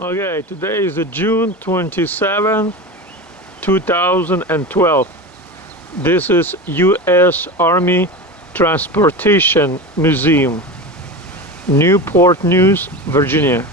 Okay, today is June 27, 2012. This is U.S. Army Transportation Museum, Newport News, Virginia.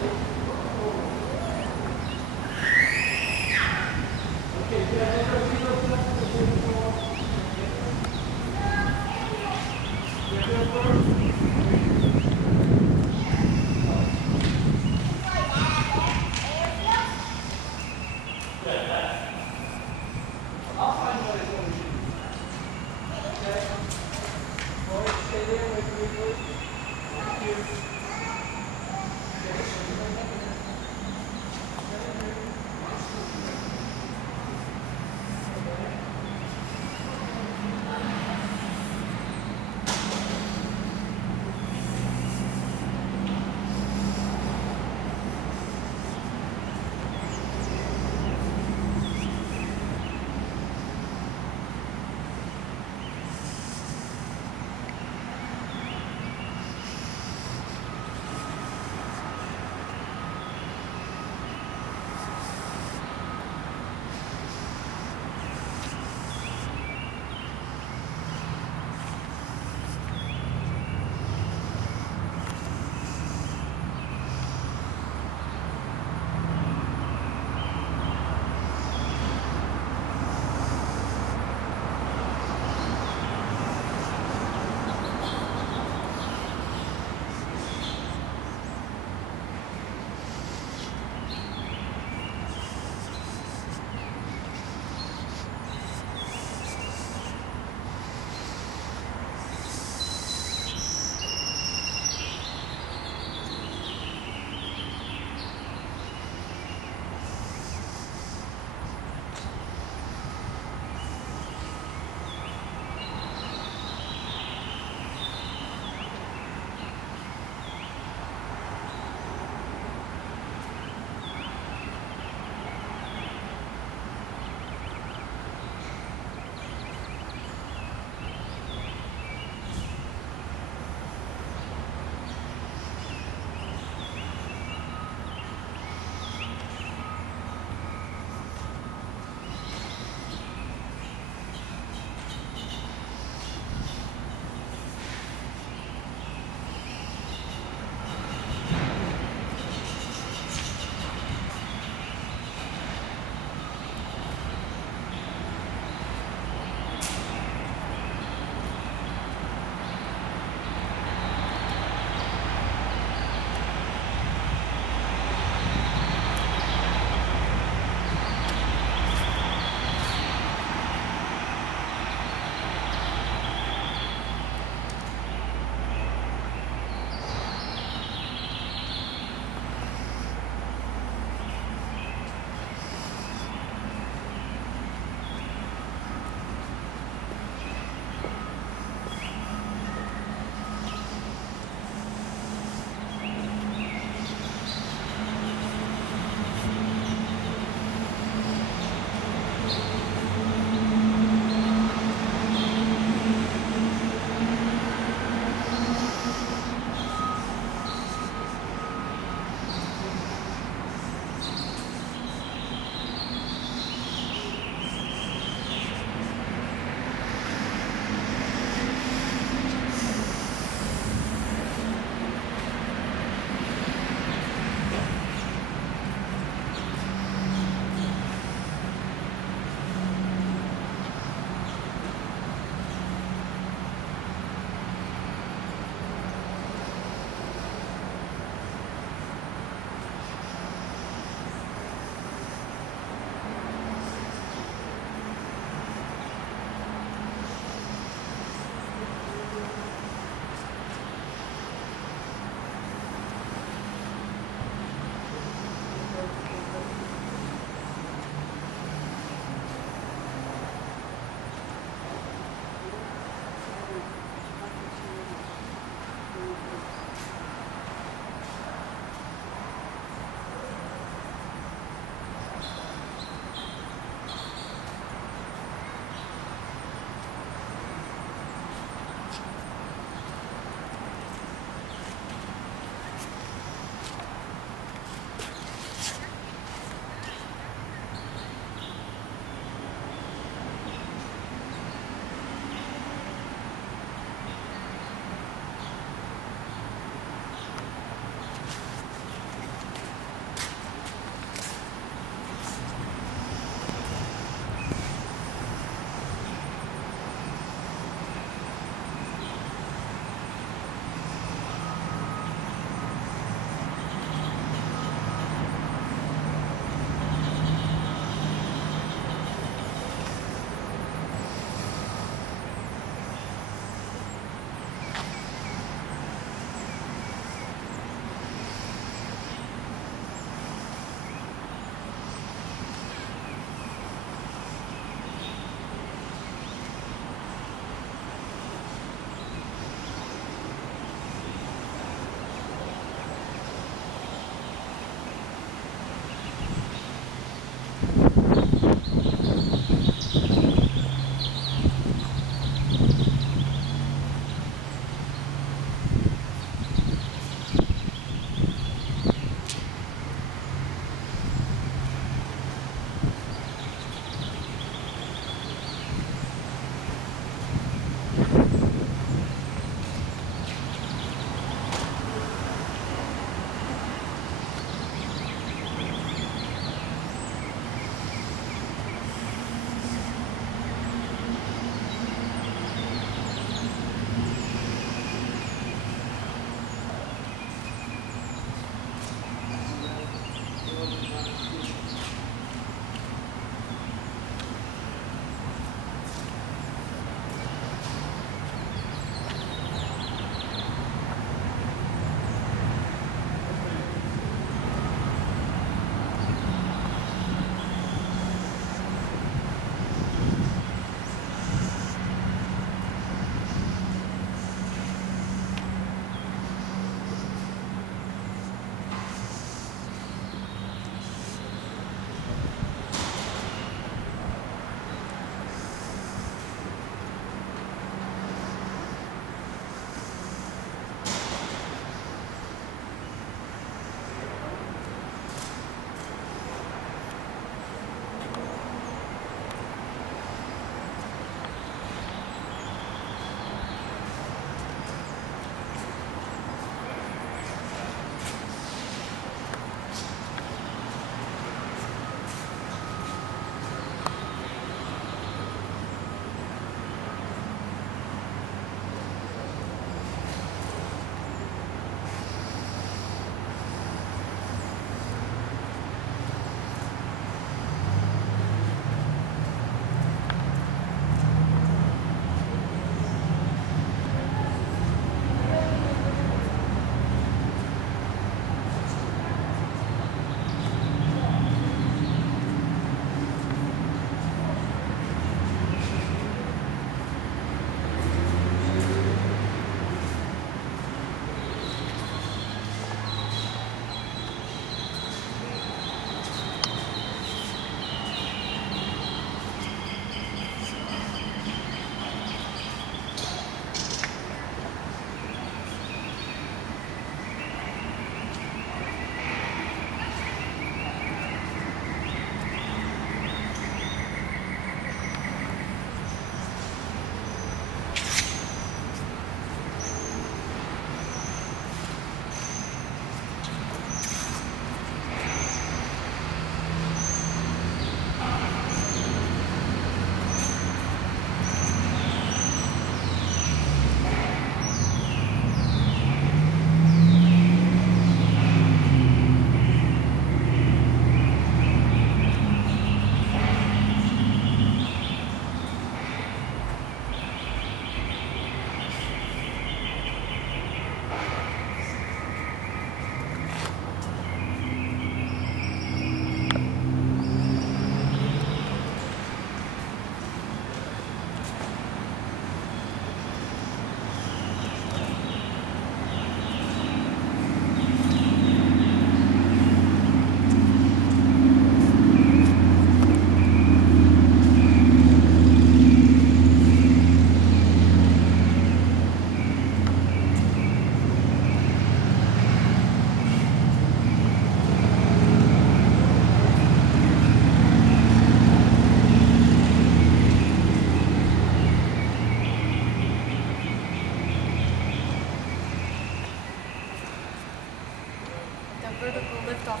vertical lift-off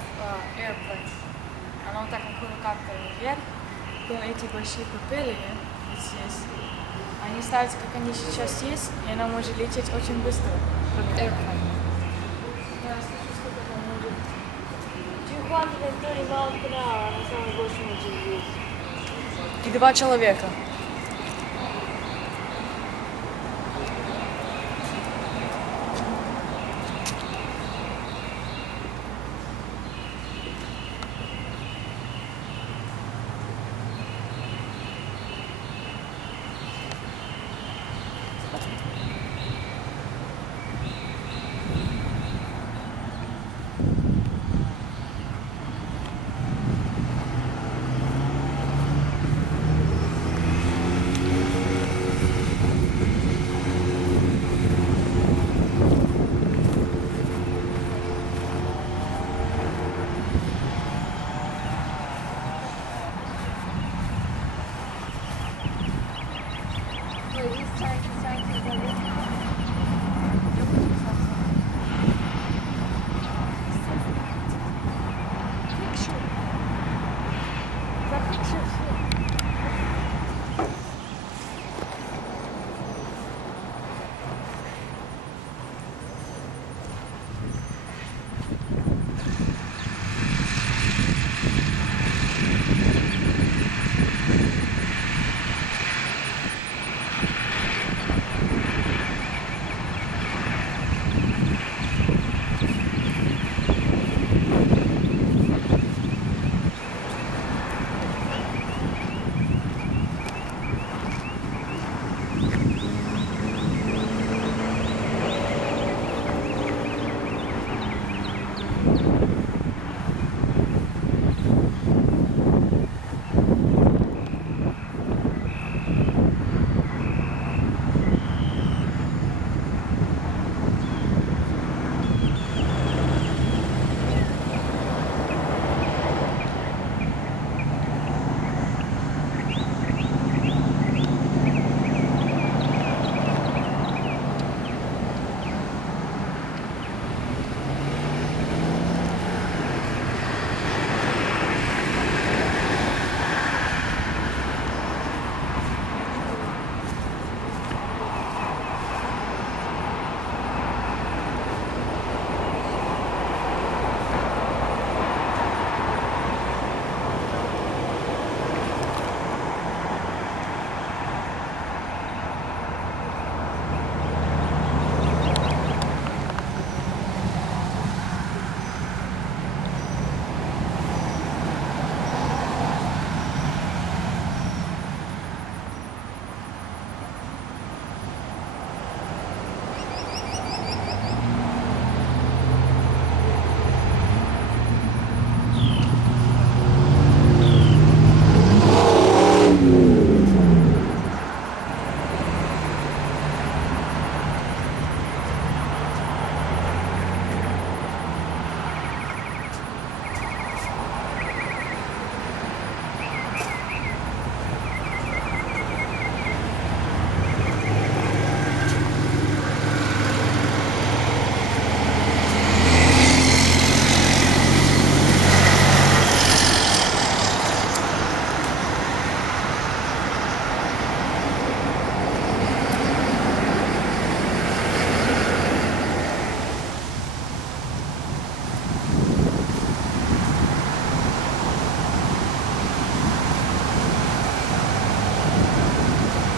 airplane. Она вот так как вверх, то эти большие пропеллеры здесь, они ставятся, как они сейчас есть, и она может лететь очень быстро, как airplane. Я расскажу, сколько она может. 230 miles per hour, она самая больше может ездить. И 2 человека.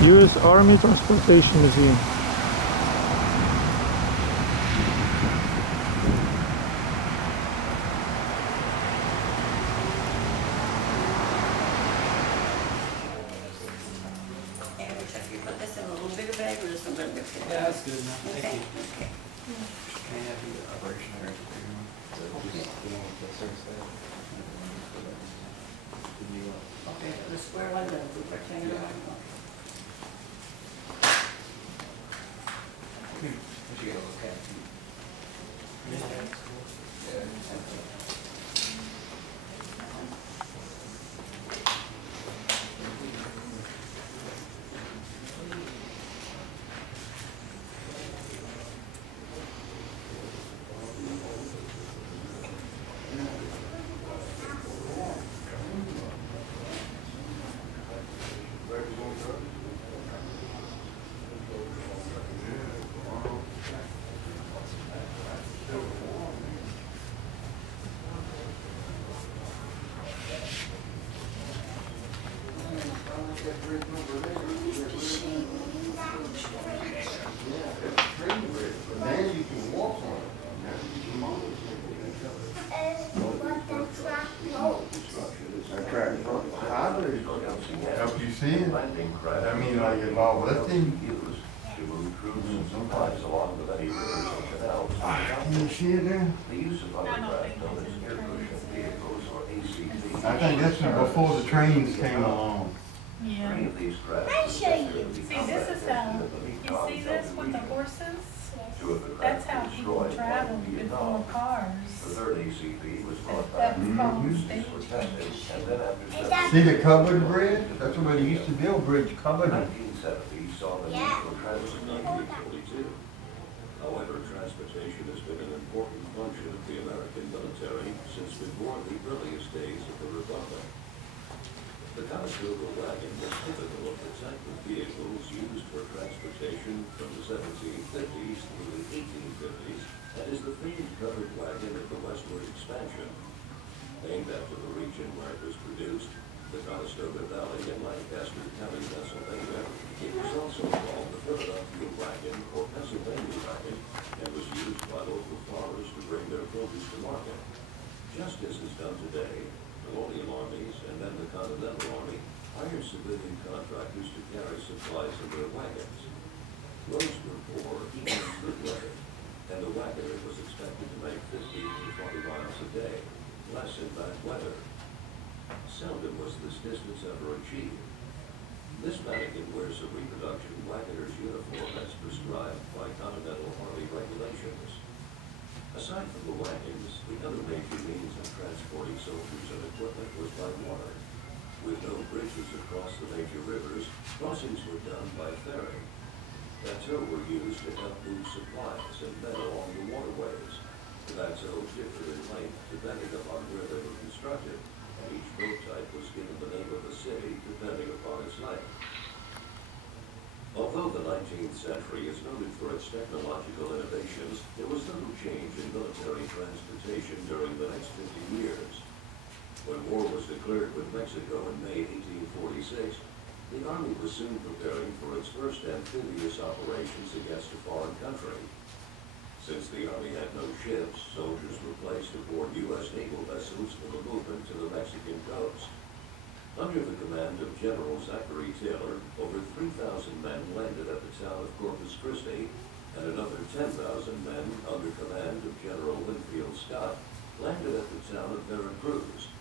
U.S. Army Transportation Museum. Put this in a little bigger bag or just a little bit? Yeah, that's good enough. Okay, Thank you. okay. Can I have the operation or Okay, the square one, the rectangular one. What you gotta look at? mean, like involved with lifting? Used to move troops and supplies along the many rivers and canals. Can you see it there? The use of hovercraft known as air cushion vehicles or ACVs. I think that's before the trains came along. Yeah. Three of these craft. Let me show you. See, this is how, you see this with the horses? That's how people traveled before The cars. third ACV was brought That back. was called Uses stage were tested, and then after See the covered bridge? That's where they used to build bridge, covered it. 1970 saw the need for transit. 1942. However, transportation has been an important function of the American military since before the earliest days of the Republic. The Conestoga wagon was typical of the type of vehicles used for transportation from the 1750s through the 1850s, and is the famed covered wagon of the westward expansion. Named after the region where it was produced, the Conestoga Valley in Lancaster County, Pennsylvania, it was also called the Philadelphia wagon or Pennsylvania wagon, and was used by local farmers to bring their produce to market. Just as is done today, colonial armies and then the Continental Army hired civilian contractors to carry supplies in their wagons. Roads were poor, even in good weather, and the wagoner was expected to make 50 to 40 miles a day, less in bad weather. Seldom was this distance ever achieved. This mannequin wears a reproduction wagoner's uniform as prescribed by Continental Army regulations. Aside from the wagons, the other major means of transporting soldiers and equipment was by water. With no bridges across the major rivers, crossings were done by ferry. Bateaux were used to help move supplies and men along the waterways. The bateaux differed in length depending upon where they were constructed, and each boat type was given the name of a city depending upon its length. Although the 19th century is noted for its technological innovations, there was little change in military transportation during the next 50 years. When war was declared with Mexico in May 1846, the Army was soon preparing for its first amphibious operations against a foreign country. Since the Army had no ships, soldiers were placed aboard U.S. naval vessels for the movement to the Mexican coast. Under the command of General Zachary Taylor, over 3,000 men landed at the town of Corpus Christi, and another 10,000 men under command of General Winfield Scott landed at the town of Veracruz.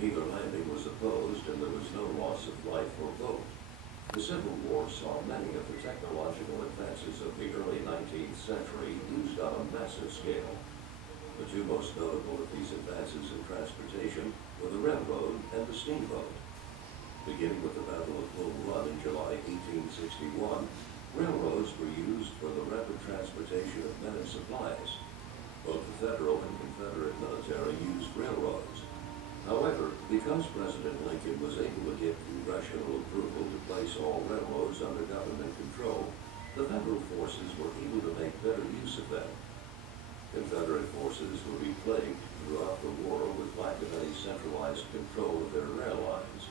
Neither landing was opposed, and there was no loss of life or boat. The Civil War saw many of the technological advances of the early 19th century used on a massive scale. The two most notable of these advances in transportation were the railroad and the steamboat. Beginning with the Battle of Bull Run in July 1861, railroads were used for the rapid transportation of men and supplies. Both the federal and Confederate military used railroads. However, because President Lincoln was able to get congressional approval to place all railroads under government control, the federal forces were able to make better use of them. Confederate forces were plagued throughout the war with lack of any centralized control of their rail lines.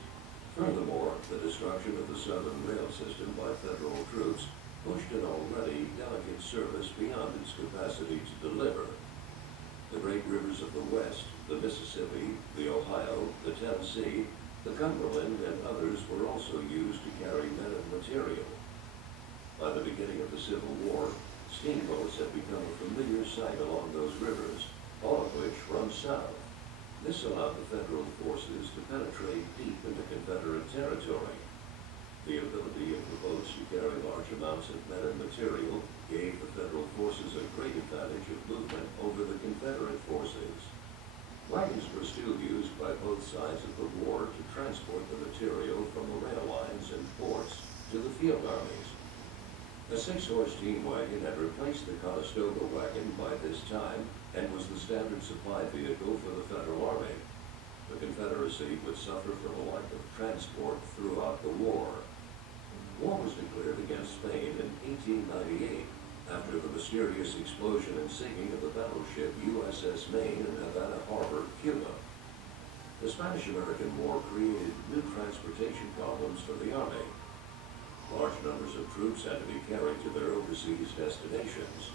Furthermore, the destruction of the Southern rail system by federal troops pushed an already delicate service beyond its capacity to deliver. The great rivers of the West, the Mississippi, the Ohio, the Tennessee, the Cumberland, and others were also used to carry men and material. By the beginning of the Civil War, steamboats had become a familiar sight along those rivers, all of which run south. This allowed the federal forces to penetrate deep into Confederate territory. The ability of the boats to carry large amounts of men and material gave the federal forces a great advantage of movement over the Confederate forces. Wagons were still used by both sides of the war to transport the material from the rail lines and ports to the field armies. A 6-horse team wagon had replaced the Conestoga wagon by this time and was the standard supply vehicle for the Federal Army. The Confederacy would suffer from a lack of transport throughout the war. War was declared against Spain in 1898 after the mysterious explosion and sinking of the battleship USS Maine in Havana Harbor, Cuba. The Spanish-American War created new transportation problems for the Army. Large numbers of troops had to be carried to their overseas destinations.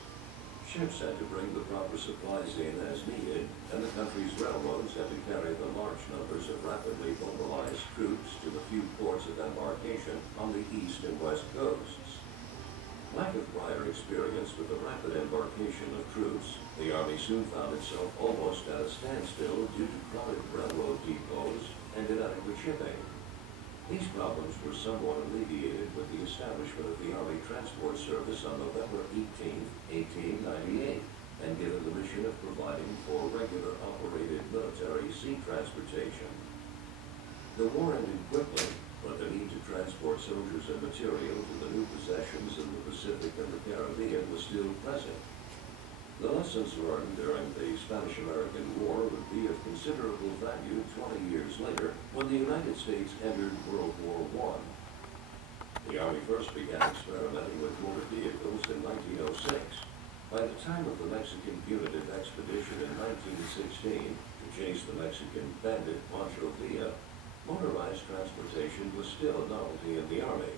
Ships had to bring the proper supplies in as needed, and the country's railroads had to carry the large numbers of rapidly mobilized troops to the few ports of embarkation on the east and west coasts. Lack of prior experience with the rapid embarkation of troops, the Army soon found itself almost at a standstill due to crowded railroad depots and inadequate shipping. These problems were somewhat alleviated with the establishment of the Army Transport Service on November 18, 1898, and given the mission of providing for regular operated military sea transportation. The war ended quickly, but the need to transport soldiers and material to the new possessions in the Pacific and the Caribbean was still present. The lessons learned during the Spanish-American War would be of considerable value 20 years later when the United States entered World War I. The Army first began experimenting with motor vehicles in 1906. By the time of the Mexican punitive expedition in 1916 to chase the Mexican bandit Pancho Villa, motorized transportation was still a novelty in the Army.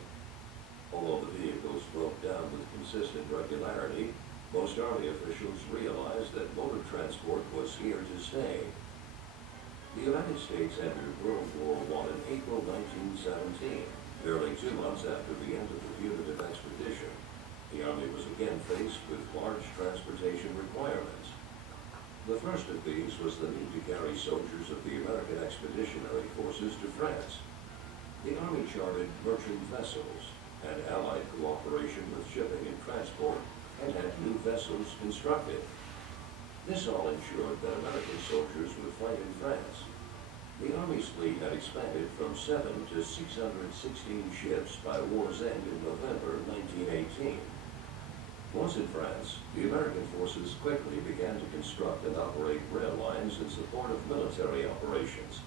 Although the vehicles broke down with consistent regularity, most Army officials realized that motor transport was here to stay. The United States entered World War I in April 1917, barely 2 months after the end of the punitive expedition. The Army was again faced with large transportation requirements. The first of these was the need to carry soldiers of the American Expeditionary Forces to France. The Army chartered merchant vessels, had Allied cooperation with shipping and transport, and had new vessels constructed. This all ensured that American soldiers would fight in France. The Army's fleet had expanded from 7 to 616 ships by war's end in November 1918. Once in France, the American forces quickly began to construct and operate rail lines in support of military operations.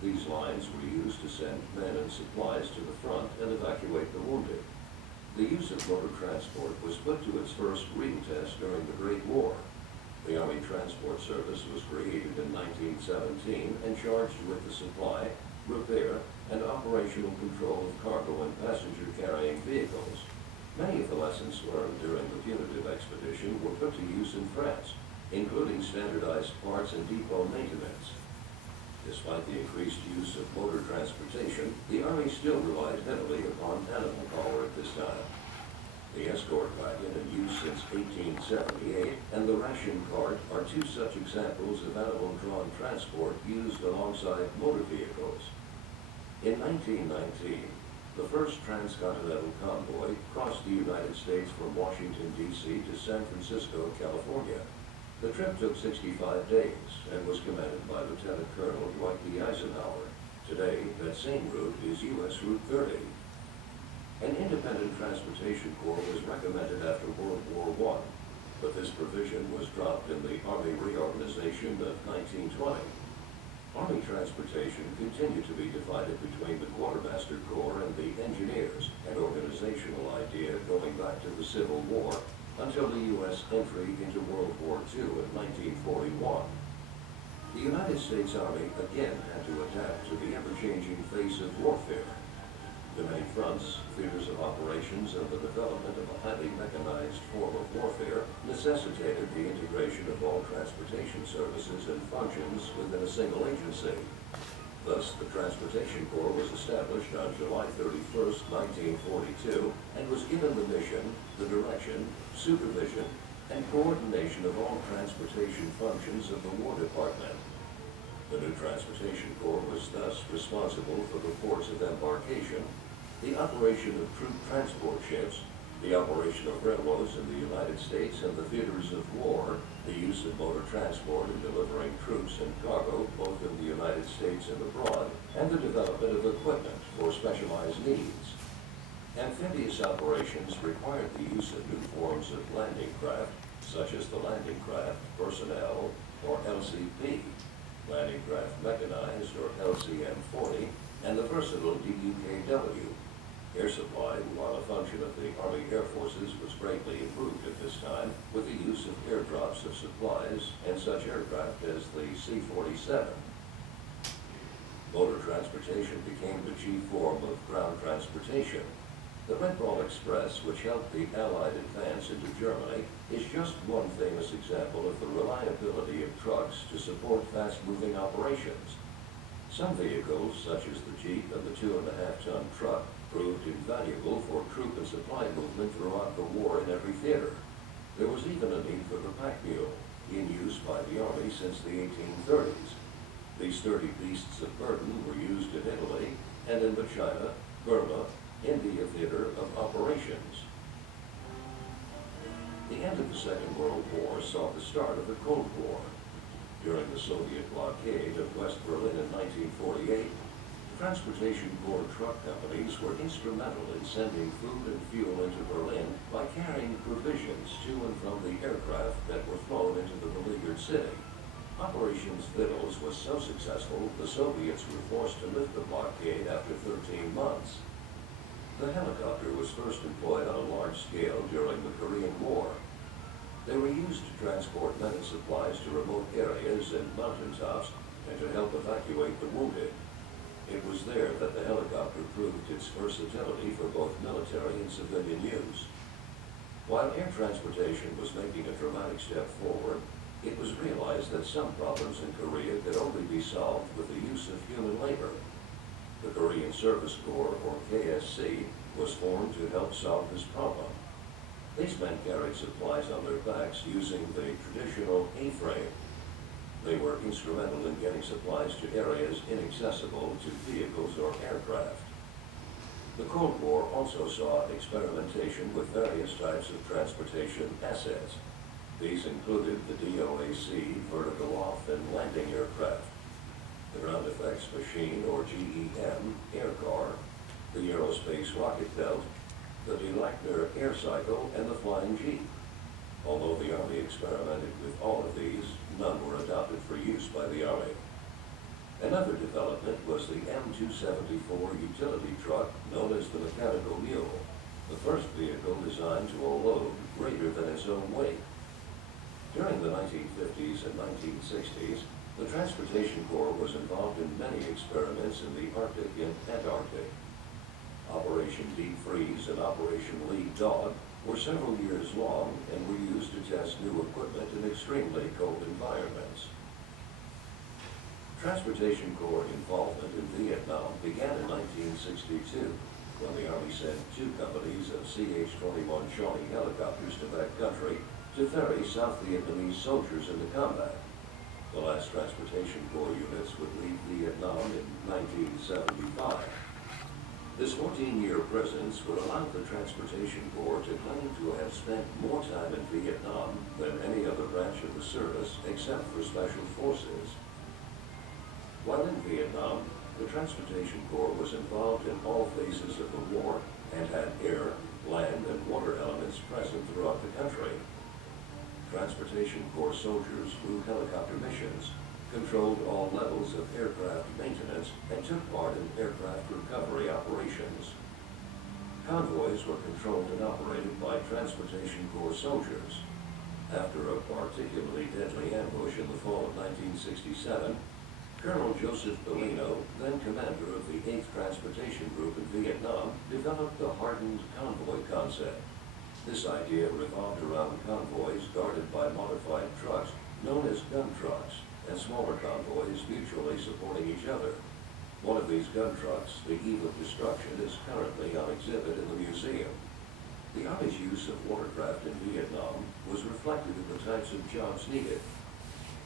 These lines were used to send men and supplies to the front and evacuate the wounded. The use of motor transport was put to its first real test during the Great War. The Army Transport Service was created in 1917 and charged with the supply, repair, and operational control of cargo and passenger-carrying vehicles. Many of the lessons learned during the punitive expedition were put to use in France, including standardized parts and depot maintenance. Despite the increased use of motor transportation, the Army still relied heavily upon animal power at this time. The escort wagon in use since 1878 and the ration cart are two such examples of animal-drawn transport used alongside motor vehicles. In 1919, the first transcontinental convoy crossed the United States from Washington, D.C. to San Francisco, California. The trip took 65 days and was commanded by Lieutenant Colonel Dwight D. Eisenhower. Today, that same route is U.S. Route 30. An independent transportation corps was recommended after World War I, but this provision was dropped in the Army reorganization of 1920. Army transportation continued to be divided between the Quartermaster Corps and the Engineers, an organizational idea going back to the Civil War, until the U.S. entry into World War II in 1941. The United States Army again had to adapt to the ever-changing face of warfare. The many fronts, theaters of operations, and the development of a highly mechanized form of warfare necessitated the integration of all transportation services and functions within a single agency. Thus, the Transportation Corps was established on July 31, 1942, and was given the mission, the direction, supervision, and coordination of all transportation functions of the War Department. The new Transportation Corps was thus responsible for the ports of embarkation, the operation of troop transport ships, the operation of railroads in the United States and the theaters of war, the use of motor transport in delivering troops and cargo both in the United States and abroad, and the development of equipment for specialized needs. Amphibious operations required the use of new forms of landing craft, such as the Landing Craft Personnel, or LCP, Landing Craft Mechanized, or LCM-40, and the versatile DUKW. Air supply, while a function of the Army Air Forces, was greatly improved at this time with the use of airdrops of supplies and such aircraft as the C-47. Motor transportation became the chief form of ground transportation. The Red Ball Express, which helped the Allied advance into Germany, is just one famous example of the reliability of trucks to support fast-moving operations. Some vehicles, such as the Jeep and the 2.5-ton truck, proved invaluable for troop and supply movement throughout the war in every theater. There was even a need for the pack mule, in use by the Army since the 1830s. These sturdy beasts of burden were used in Italy and in the China, Burma, India theater of operations. The end of the Second World War saw the start of the Cold War. During the Soviet blockade of West Berlin in 1948, Transportation Corps truck companies were instrumental in sending food and fuel into Berlin by carrying provisions to and from the aircraft that were flown into the beleaguered city. Operations Vittles was so successful, the Soviets were forced to lift the blockade after 13 months. The helicopter was first employed on a large scale during the Korean War. They were used to transport men and supplies to remote areas and mountaintops and to help evacuate the wounded. It was there that the helicopter proved its versatility for both military and civilian use. While air transportation was making a dramatic step forward, it was realized that some problems in Korea could only be solved with the use of human labor. The Korean Service Corps, or KSC, was formed to help solve this problem. These men carried supplies on their backs using the traditional A-frame. They were instrumental in getting supplies to areas inaccessible to vehicles or aircraft. The Cold War also saw experimentation with various types of transportation assets. These included the DOAC vertical off and landing aircraft, the Ground Effects Machine, or GEM, air car, the Aerospace Rocket Belt, the De Lackner air cycle, and the Flying Jeep. Although the Army experimented with all of these, none were adopted for use by the Army. Another development was the M274 utility truck known as the Mechanical Mule, the first vehicle designed to a load greater than its own weight. During the 1950s and 1960s, the Transportation Corps was involved in many experiments in the Arctic and Antarctic. Operation Deep Freeze and Operation Lead Dog were several years long and were used to test new equipment in extremely cold environments. Transportation Corps involvement in Vietnam began in 1962, when the Army sent 2 companies of CH-21 Shawnee helicopters to that country to ferry South Vietnamese soldiers into combat. The last Transportation Corps units would leave Vietnam in 1975. This 14-year presence would allow the Transportation Corps to claim to have spent more time in Vietnam than any other branch of the service except for Special Forces. While in Vietnam, the Transportation Corps was involved in all phases of the war and had air, land, and water elements present throughout the country. Transportation Corps soldiers flew helicopter missions, controlled all levels of aircraft maintenance, and took part in aircraft recovery operations. Convoys were controlled and operated by Transportation Corps soldiers. After a particularly deadly ambush in the fall of 1967, Colonel Joseph Bellino, then commander of the 8th Transportation Group in Vietnam, developed the hardened convoy concept. This idea revolved around convoys guarded by modified trucks known as gun trucks, and smaller convoys mutually supporting each other. One of these gun trucks, the Eve of Destruction, is currently on exhibit in the museum. The Army's use of watercraft in Vietnam was reflected in the types of jobs needed: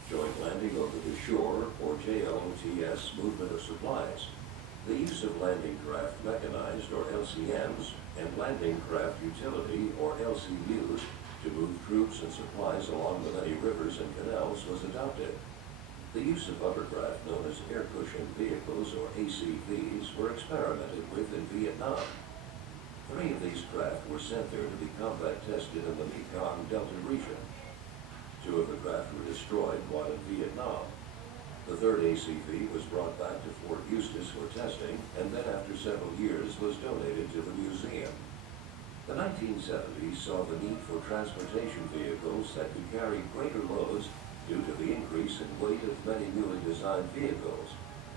joint landing over the shore, or JLOTS, movement of supplies; the use of landing craft mechanized, or LCMs, and landing craft utility, or LCUs, to move troops and supplies along the many rivers and canals was adopted. The use of hovercraft known as air cushion vehicles, or ACVs, were experimented with in Vietnam. 3 of these craft were sent there to be combat tested in the Mekong Delta region. 2 of the craft were destroyed while in Vietnam. The 3rd ACV was brought back to Fort Eustis for testing, and then after several years was donated to the museum. The 1970s saw the need for transportation vehicles that could carry greater loads due to the increase in weight of many newly designed vehicles.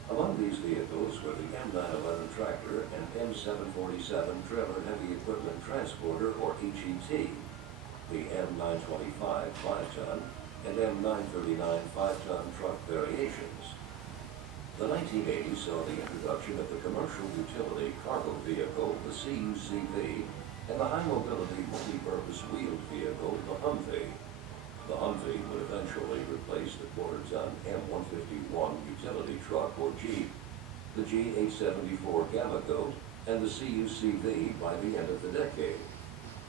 Among these vehicles were the M911 tractor and M747 trailer heavy equipment transporter, or HET, the M925 5-ton and M939 5-ton truck variations. The 1980s saw the introduction of the commercial utility cargo vehicle, the CUCV, and the high mobility multi-purpose wheeled vehicle, the Humvee. The Humvee would eventually replace the quarter-ton M151 utility truck, or Jeep, the G874 Gamma Goat, and the CUCV by the end of the decade.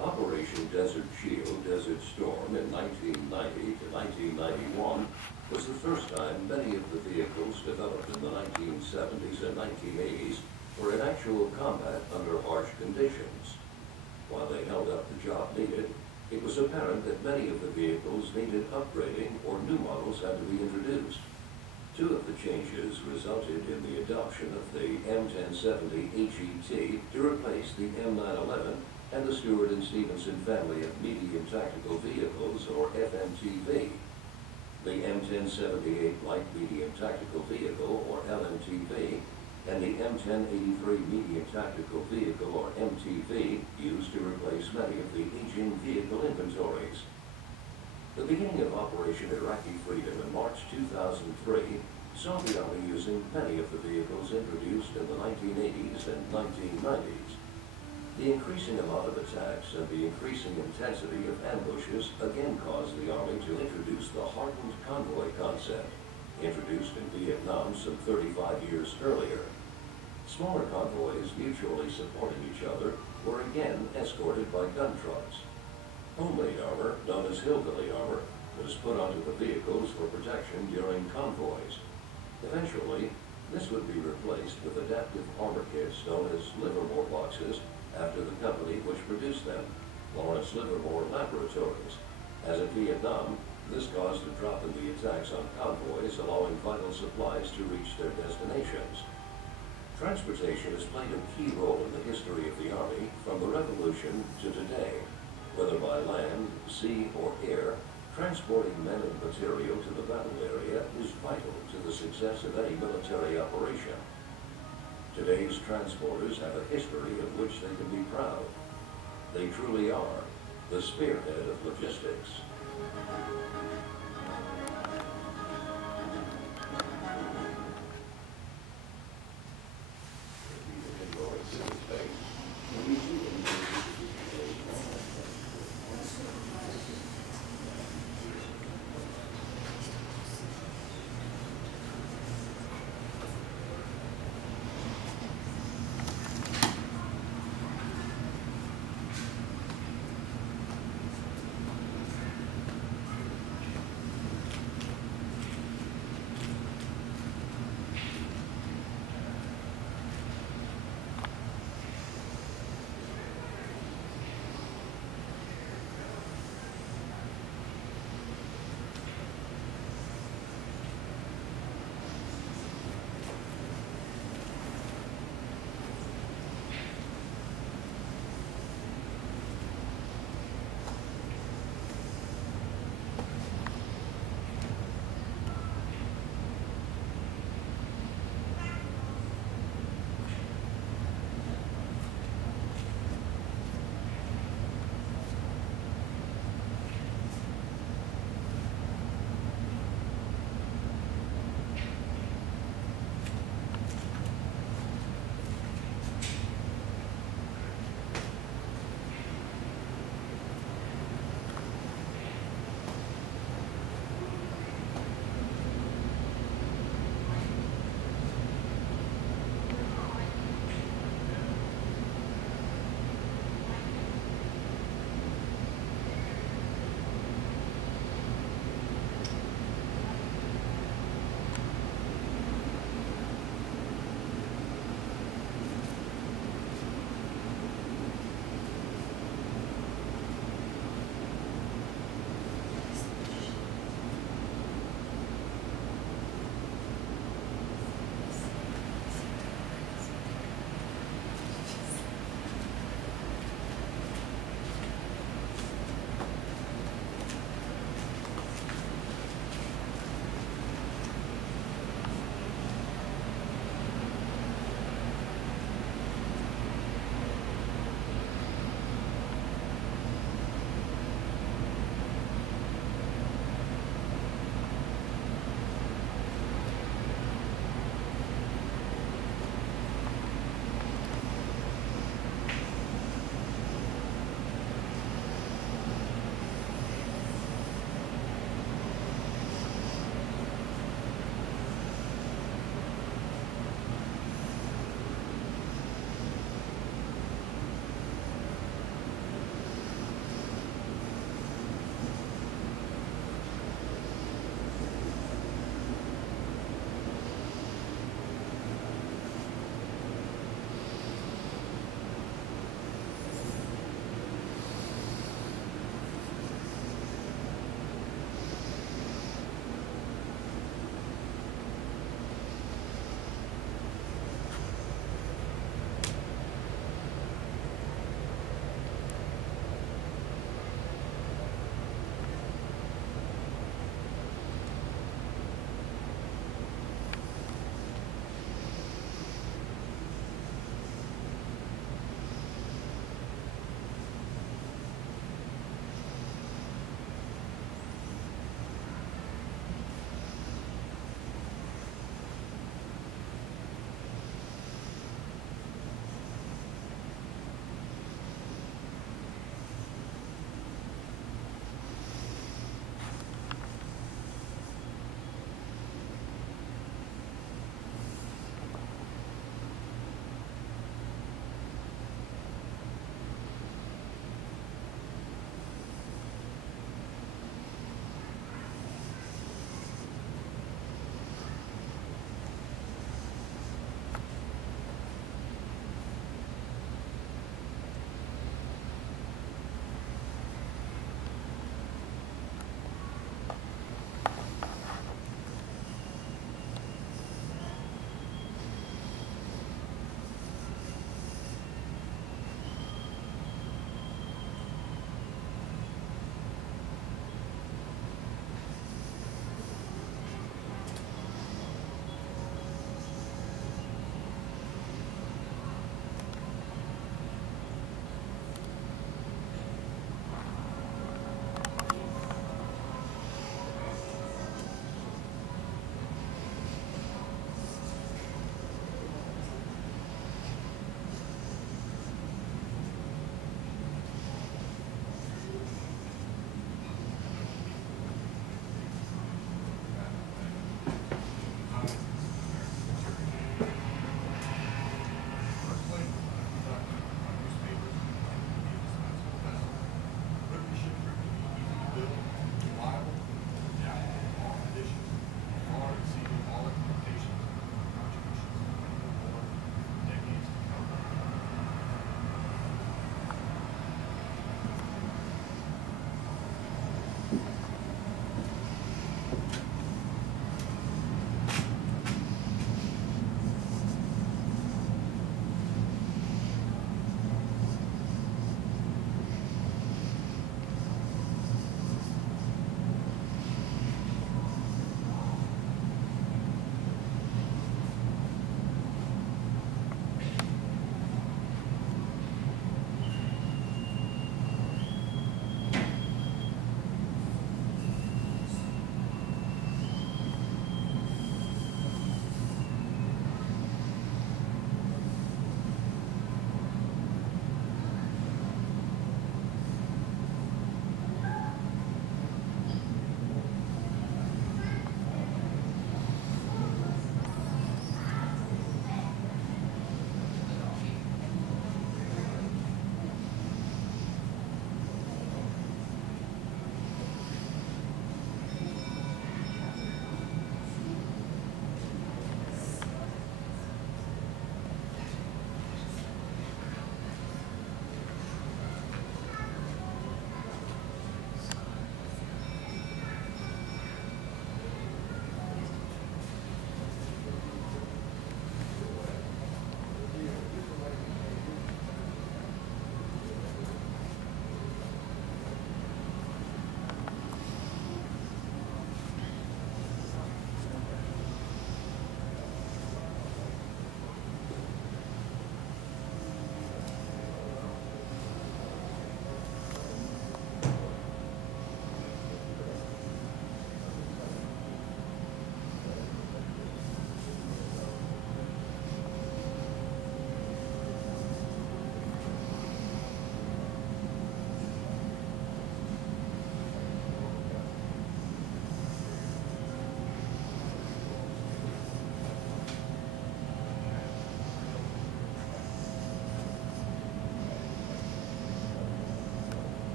Operation Desert Shield, Desert Storm in 1990 to 1991 was the first time many of the vehicles developed in the 1970s and 1980s were in actual combat under harsh conditions. While they held up the job needed, it was apparent that many of the vehicles needed upgrading or new models had to be introduced. Two of the changes resulted in the adoption of the M1070 HET to replace the M911 and the Stewart and Stevenson family of medium tactical vehicles, or FMTV. The M1078 light medium tactical vehicle, or LMTV, and the M1083 medium tactical vehicle, or MTV, used to replace many of the aging vehicle inventories. The beginning of Operation Iraqi Freedom in March 2003 saw the Army using many of the vehicles introduced in the 1980s and 1990s. The increasing amount of attacks and the increasing intensity of ambushes again caused the Army to introduce the hardened convoy concept, introduced in Vietnam some 35 years earlier. Smaller convoys mutually supporting each other were again escorted by gun trucks. Homemade armor, known as hillbilly armor, was put onto the vehicles for protection during convoys. Eventually, this would be replaced with adaptive armor kits known as Livermore boxes, after the company which produced them, Lawrence Livermore Laboratories. As in Vietnam, this caused a drop in the attacks on convoys, allowing vital supplies to reach their destinations. Transportation has played a key role in the history of the Army from the Revolution to today. Whether by land, sea, or air, transporting men and material to the battle area is vital to the success of any military operation. Today's transporters have a history of which they can be proud. They truly are the spearhead of logistics.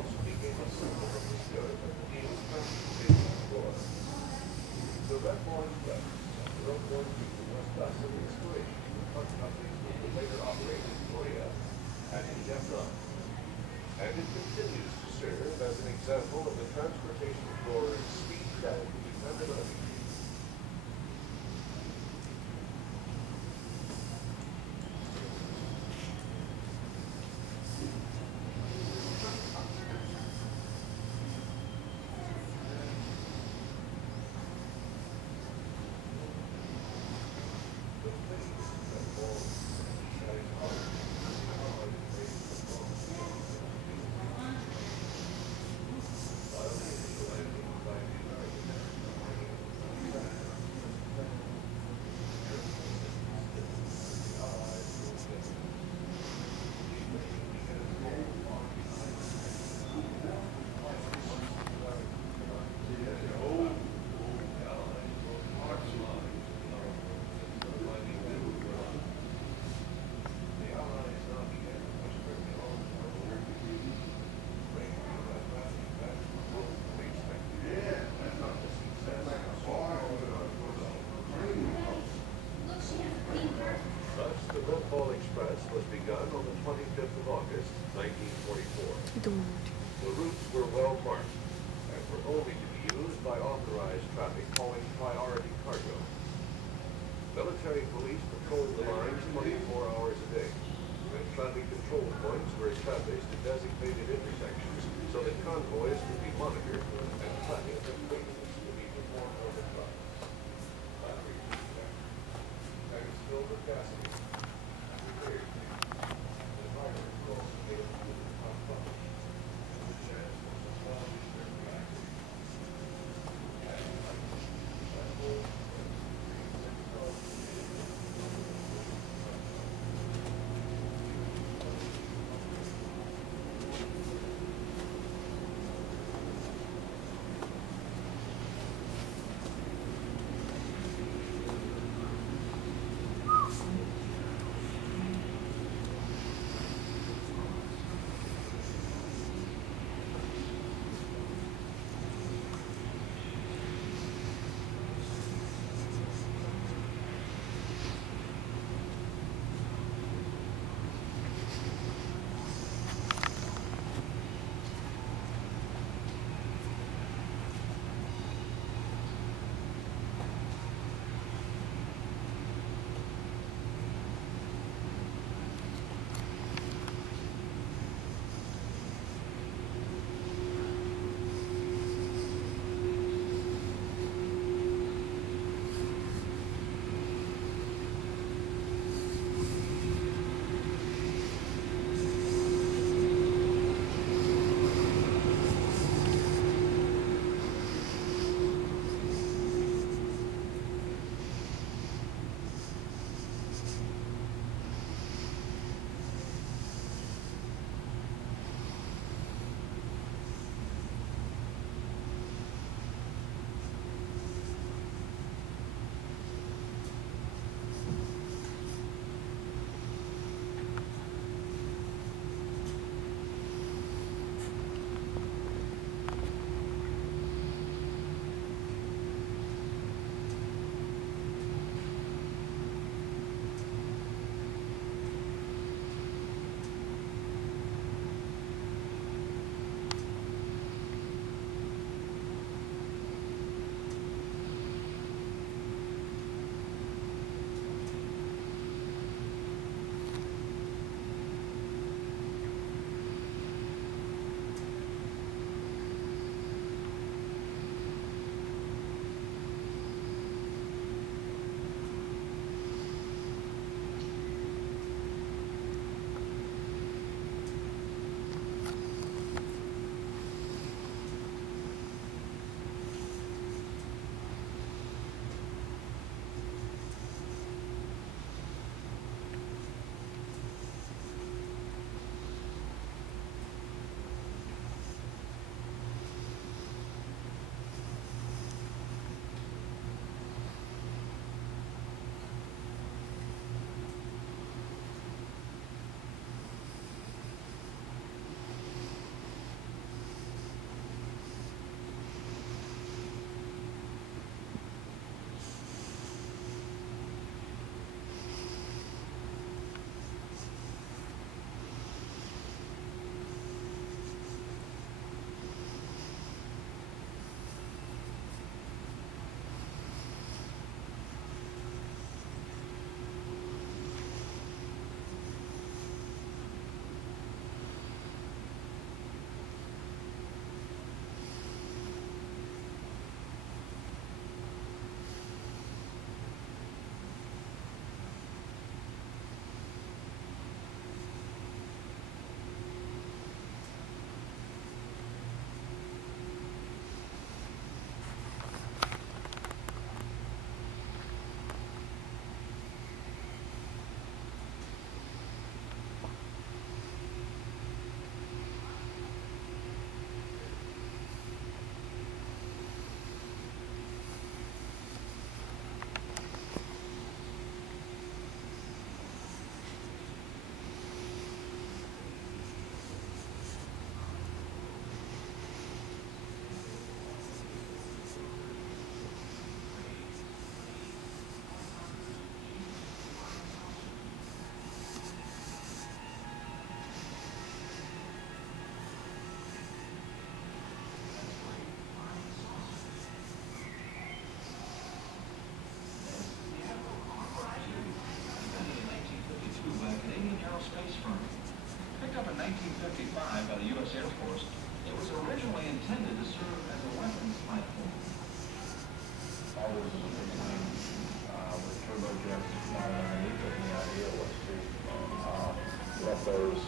also became a symbol of the spirit of the Needles Transportation of Florida. The Red Ball Express, the Red Ball people was thus an inspiration for truck companies that would later operate in Korea and in Vietnam. And it continues to serve as an example of the transportation of Florida's speed and dependability. The Red Ball Express was begun on the 25th of August, 1944. The routes were well marked and were only to be used by authorized traffic hauling priority cargo. Military police patrolled the lines 24 hours a day, and traffic control points were established at designated intersections so that convoys could be monitored and traffic maintenance could be performed on the truck. Batteries were checked, tanks filled with gasoline. Coast, it was originally intended to serve as a weapons platform. All this is a plane with turbojets mounted underneath it, and the idea was to let those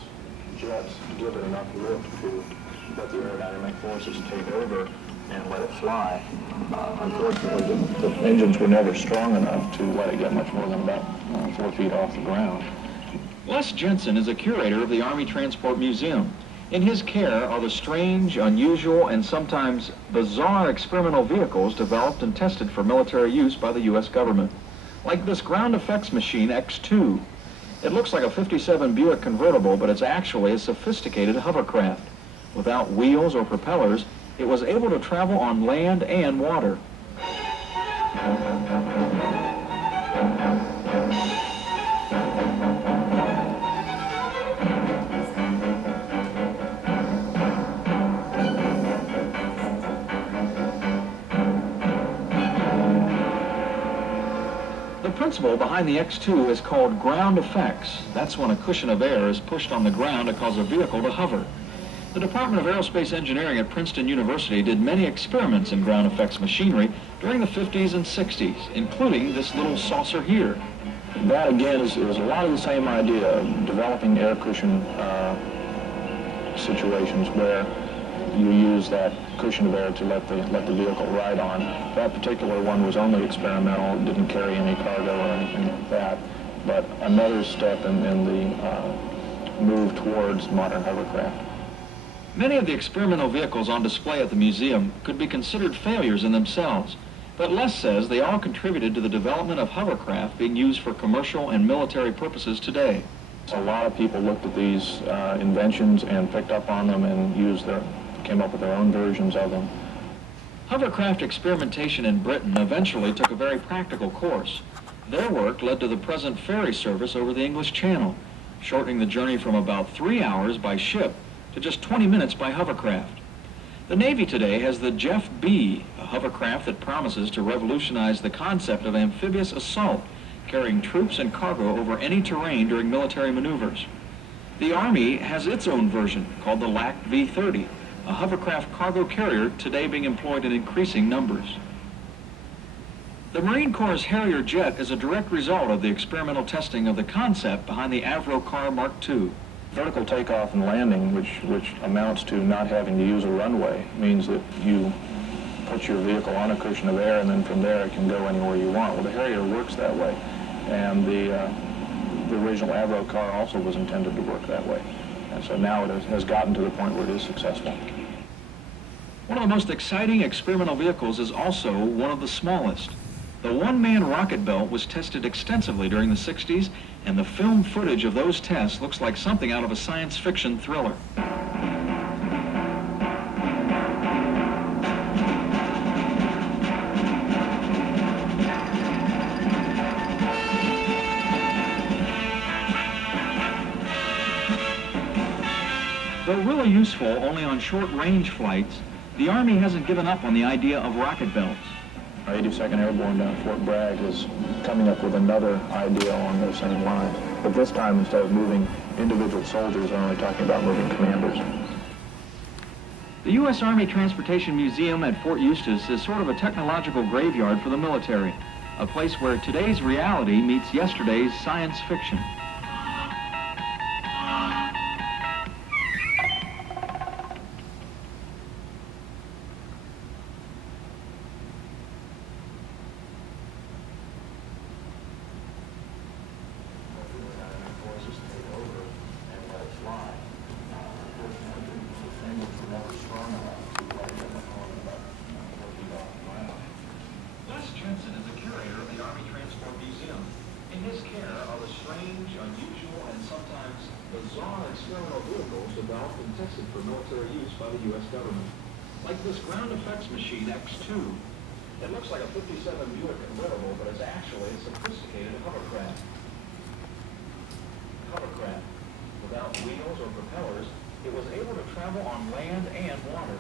jets give it enough lift to let the aerodynamic forces take over and let it fly. Unfortunately, the engines were never strong enough to let it get much more than about 4 feet off the ground. Les Jensen is a curator of the Army Transport Museum. In his care are the strange, unusual, and sometimes bizarre experimental vehicles developed and tested for military use by the U.S. government. Like this ground effects machine X2. It looks like a 57 Buick convertible, but it's actually a sophisticated hovercraft. Without wheels or propellers, it was able to travel on land and water. The principle behind the X2 is called ground effects. That's when a cushion of air is pushed on the ground to cause a vehicle to hover. The Department of Aerospace Engineering at Princeton University did many experiments in ground effects machinery during the 50s and 60s, including this little saucer here. That, again, is a lot of the same idea of developing air cushion situations where you use that cushion of air to let the vehicle ride on. That particular one was only experimental, didn't carry any cargo or anything like that, but another step in the move towards modern hovercraft. Many of the experimental vehicles on display at the museum could be considered failures in themselves, but Les says they all contributed to the development of hovercraft being used for commercial and military purposes today. A lot of people looked at these inventions and picked up on them and came up with their own versions of them. Hovercraft experimentation in Britain eventually took a very practical course. Their work led to the present ferry service over the English Channel, shortening the journey from about 3 hours by ship to just 20 minutes by hovercraft. The Navy today has the Jeff B, a hovercraft that promises to revolutionize the concept of amphibious assault, carrying troops and cargo over any terrain during military maneuvers. The Army has its own version, called the LAC V-30, a hovercraft cargo carrier today being employed in increasing numbers. The Marine Corps' Harrier jet is a direct result of the experimental testing of the concept behind the Avro Car Mark II. Vertical takeoff and landing, which amounts to not having to use a runway, means that you put your vehicle on a cushion of air and then from there it can go anywhere you want. Well, the Harrier works that way, and the original Avro car also was intended to work that way. And so now it has gotten to the point where it is successful. One of the most exciting experimental vehicles is also one of the smallest. The one-man rocket belt was tested extensively during the 60s, and the film footage of those tests looks like something out of a science fiction thriller. Though really useful only on short-range flights, the Army hasn't given up on the idea of rocket belts. 82nd Airborne down at Fort Bragg is coming up with another idea along those same lines. But this time, instead of moving individual soldiers, they're only talking about moving commanders. The U.S. Army Transportation Museum at Fort Eustis is sort of a technological graveyard for the military, a place where today's reality meets yesterday's science fiction. Les Jensen is a curator of the Army Transport Museum. In his care are the strange, unusual, and sometimes bizarre experimental vehicles developed and tested for military use by the U.S. government. Like this ground effects machine X2. It looks like a 57 Buick convertible, but it's actually a sophisticated hovercraft. Without wheels or propellers, it was able to travel on land and water.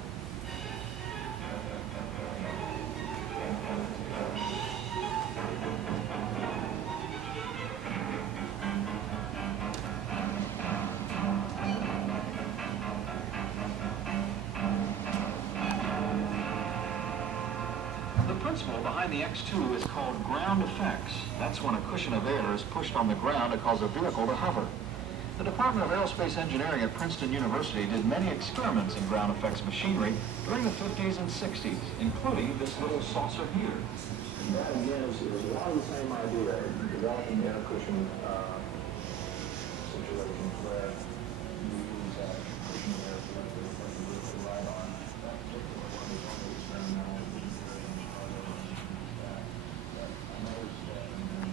principle behind the X2 is called ground effects. That's when a cushion of air is pushed on the ground to cause a vehicle to hover. The Department of Aerospace Engineering at Princeton University did many experiments in ground effects machinery during the 50s and 60s, including this little saucer here. And that again is a lot of the same idea, developing the air cushion situation where you use that cushion air directly from the roof to ride on. That particular one is only experimental with the that I noticed that in the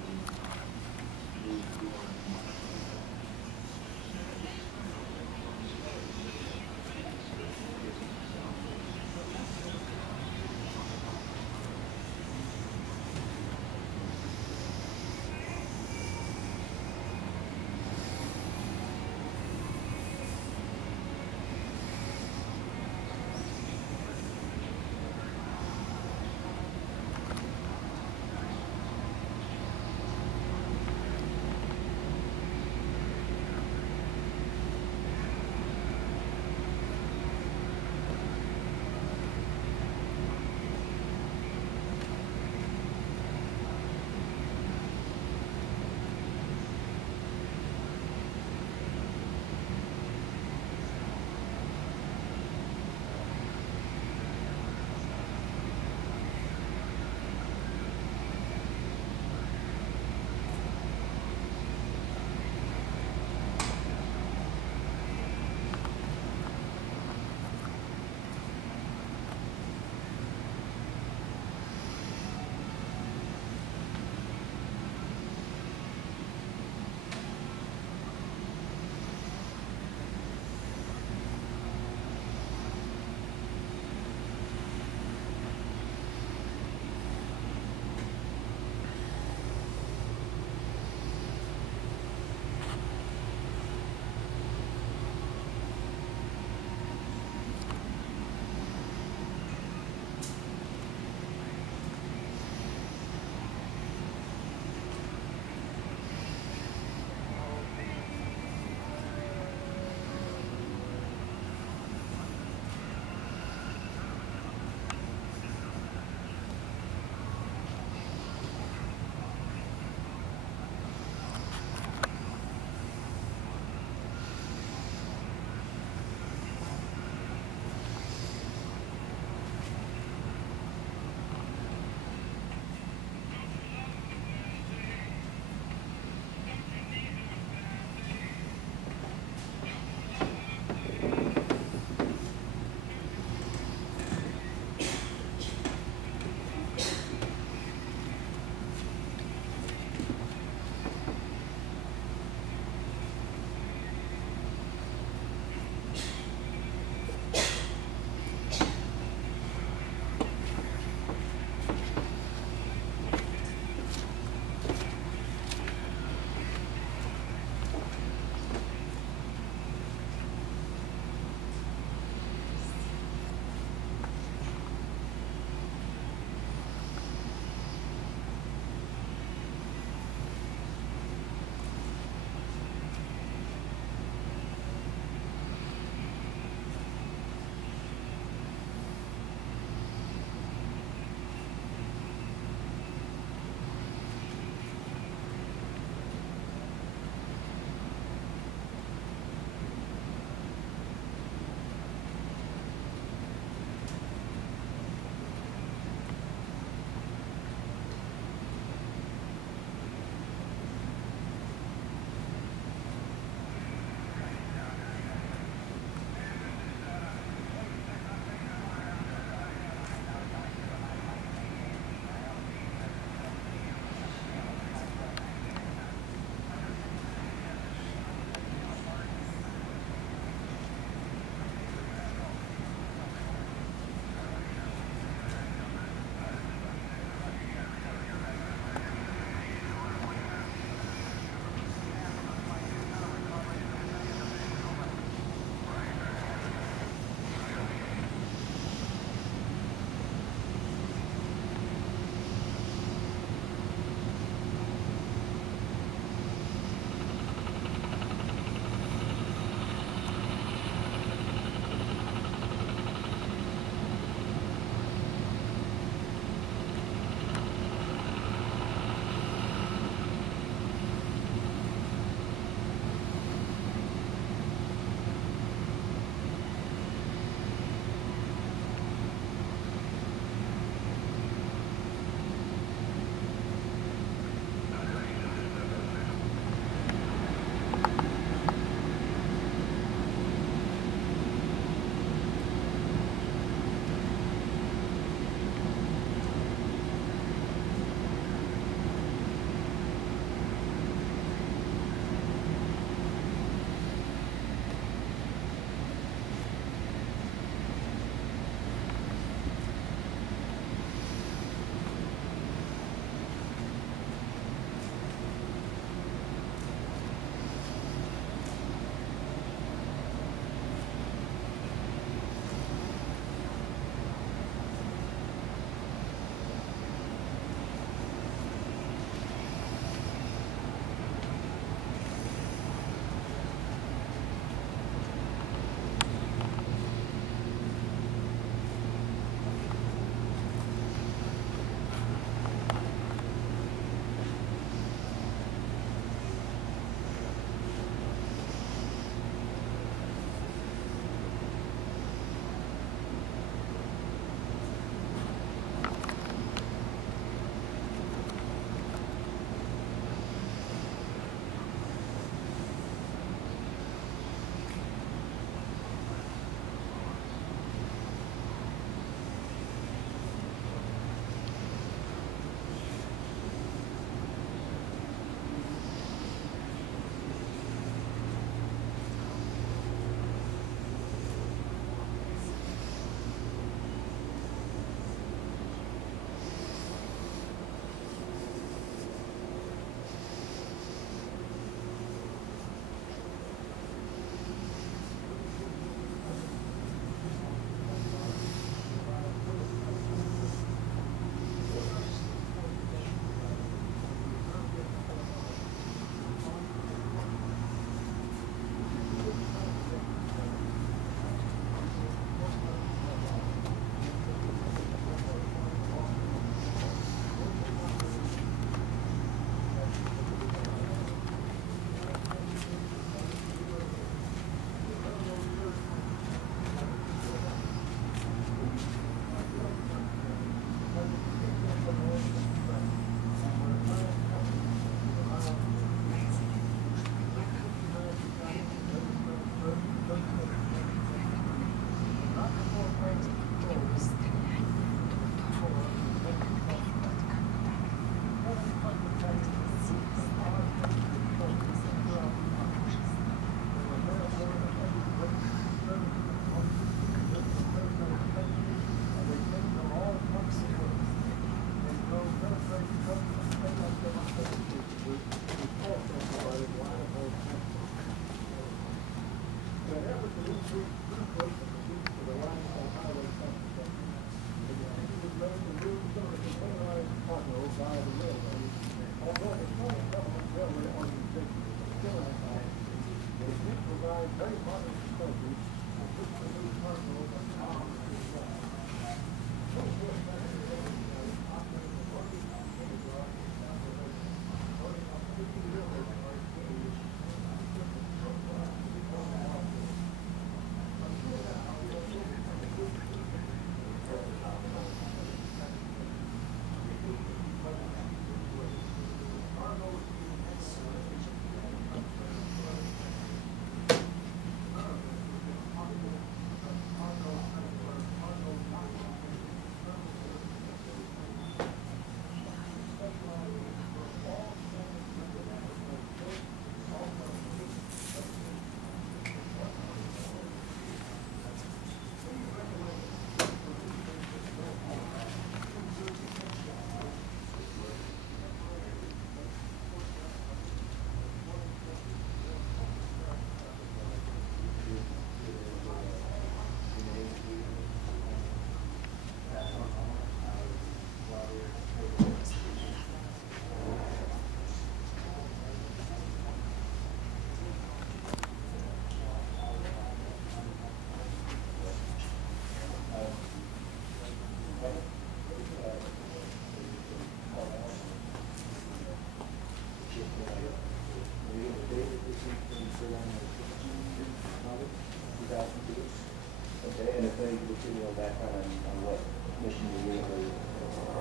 say just give me a background on what mission you usually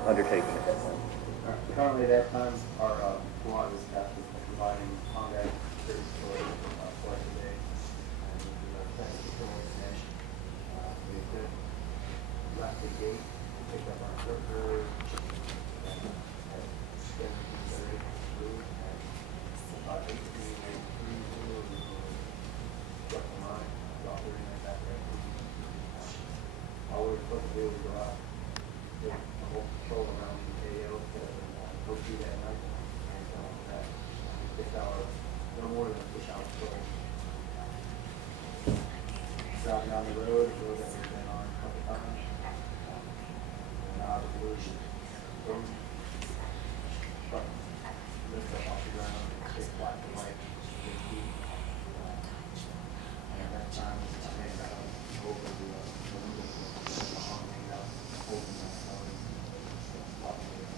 undertaking at that time? Currently, at that time, our squad is tasked with providing combat service for twice a day. And this is our second patrol mission. We could left the gate, pick up our surfers, and at 17:30 through, and about 18:83 through, we struck the line, about 30 minutes after that. All we were supposed to do was go out, do a whole patrol around the AO to go through that night, and that 6 hour, no more than a 6 hour patrol. Driving down the road, a road that we've been on a couple times. And out of the blue, boom, truck lift up off the ground, stay flat for like 6 feet. And that time, I made that over the window, hanging out, holding that phone, walking the road.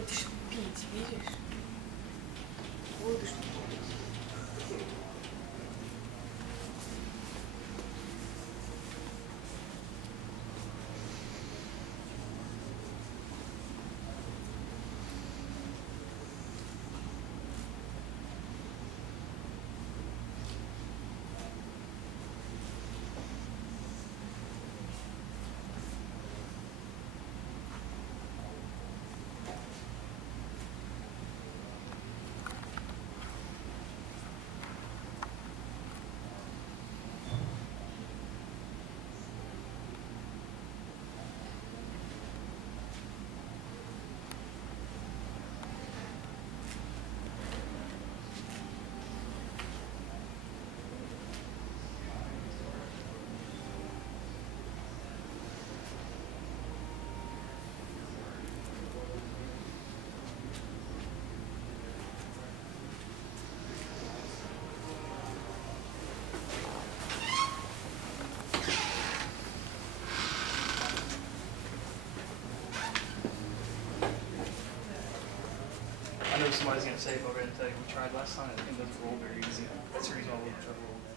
Это ж пить, видишь? Воду что ли? I know somebody's gonna say, if I read and tell you we tried last time, it didn't roll very easy. That's the reason why we tried to roll.